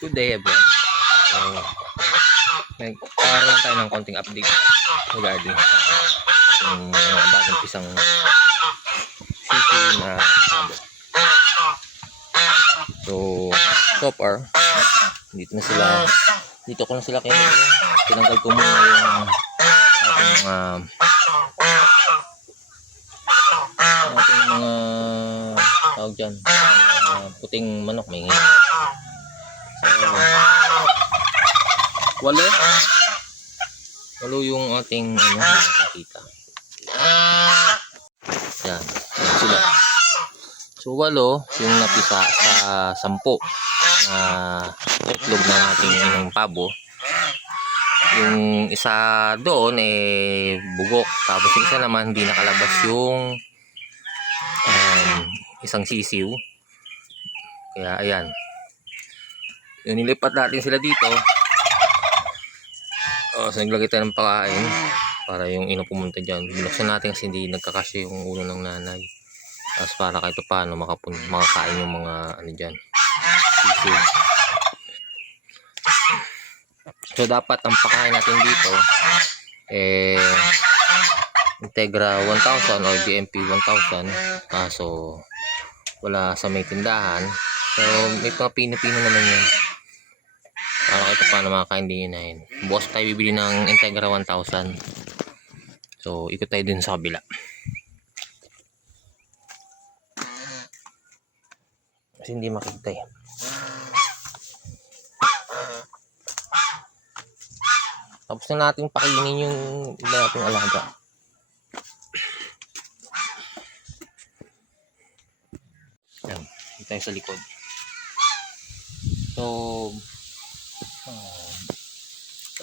Good day everyone. So, nagkaroon tayo ng konting update regarding ating mga bagong pisang sisi na abo. So far, dito ko na sila kinuha. Tinanggal ko muna yung ating mga tawag dyan, puting manok may ngin. So, walo yung ating nakikita. Yan sila. So walo yung napisa sa 10 na itlog ng ating pabo. Yung isa doon bugok, tapos yung isa naman hindi nakalabas yung isang sisiw. Kaya ayan, yung nilipat natin sila dito. So naglagay tayo ng pakain para yung ino pumunta dyan. Binuksan natin kasi hindi nagkakasya yung ulo ng nanay. Tapos para kahit paano makakain yung mga dyan, sisiw. So dapat ang pakain natin dito Integra 1000 or GMP 1000. Kaso wala sa may tindahan. So may mga pino-pino naman yan. Para kahit paano makakain din yun. Bukas tayo bibili ng Integra 1000. So ikot tayo dun sa kabila. Kasi hindi makita Tapos na natin pakainin yung iba nating alaga. Yan, dito tayo sa likod. So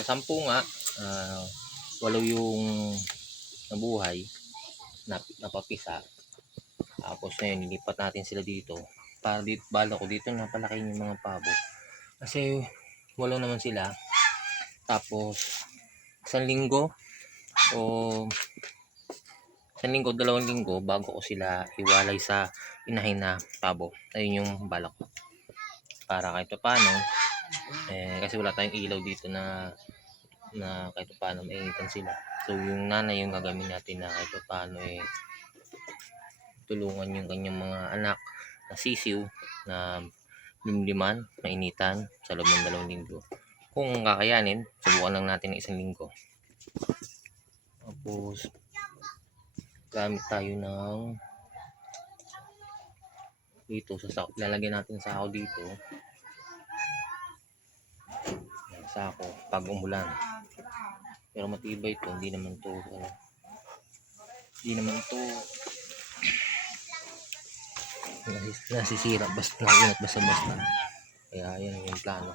sa 10 nga, 8 yung nabuhay, napapisa. Tapos na yun, nilipat natin sila dito. Para dito, bala ko dito napalakihin yung mga pabo. Kasi 8 naman sila. Tapos 1 linggo o 1 linggo, 2 linggo bago ko sila iwalay sa inahin na pabo. Ayun yung balak ko. Para kahit paano, kasi wala tayong ilaw dito na kahit paano mainitan sila. So yung nanay yung gagawin natin na kahit paano tulungan yung kanyang mga anak na sisiw na limliman, mainitan sa loob ng 2 linggo. Kung kakayanin, subukan lang natin ng 1 linggo. Tapos gamit tayo ng dito sa sako. Lalagyan natin sa sako dito. Sako pag umulan. Pero matibay ito, hindi naman to nasisira basta nakunat basta. Kaya yan yung plano.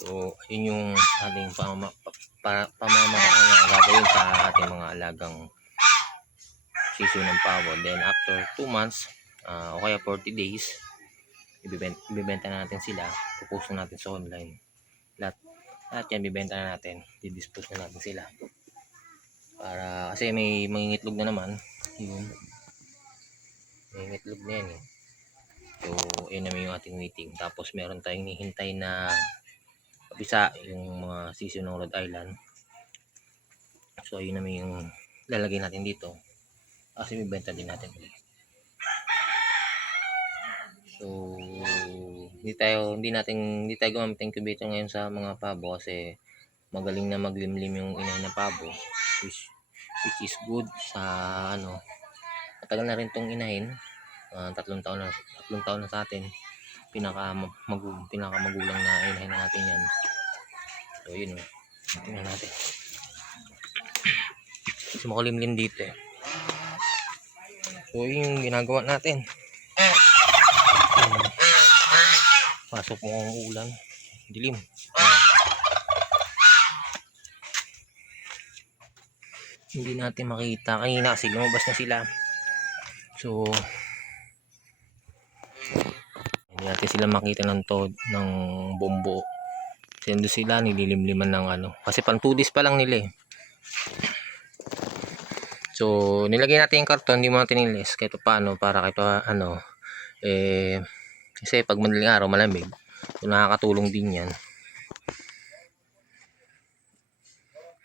So yun yung ating pamamaraan na gagawin sa ating mga alagang sisiw ng pabo. Then after 2 months o kaya 40 days, ibibenta na natin sila. Pupost na natin sa online. Lahat yan bibenta na natin. Didispose na natin sila. Para kasi may mangingitlog na naman. Yun. Mangingitlog na yan So yun naman yung ating waiting. Tapos meron tayong hihintay na kabisa, yung mga sisiw ng Rhode Island. So yun naman yung lalagay natin dito. Kasi bibenta din natin. So hindi tayo gumamit ng incubator ngayon sa mga pabo kasi magaling na maglimlim yung inay na pabo, which is good sa matagal na rin tong inahin. 3 taon na sa atin. Pinakamagulang na inahin na natin yan. So yun, tingnan natin kasi makulimlim dito So yun yung ginagawa natin. Pasok mo ang ulan, dilim. Hindi natin makita kanina kasi lumabas na sila. So hindi natin sila makita ng bombo. Sendo sila nililimliman ng kasi pang 2 days pa lang nila So, nilagay natin yung karton, hindi mo natin tinilis kahit paano para kahit ano, kasi pag madaling araw malamig, so nakakatulong din yan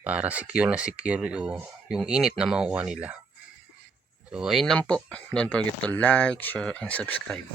para secure na secure yung init na makukuha nila. So, ayun lang po. Don't forget to like, share, and subscribe.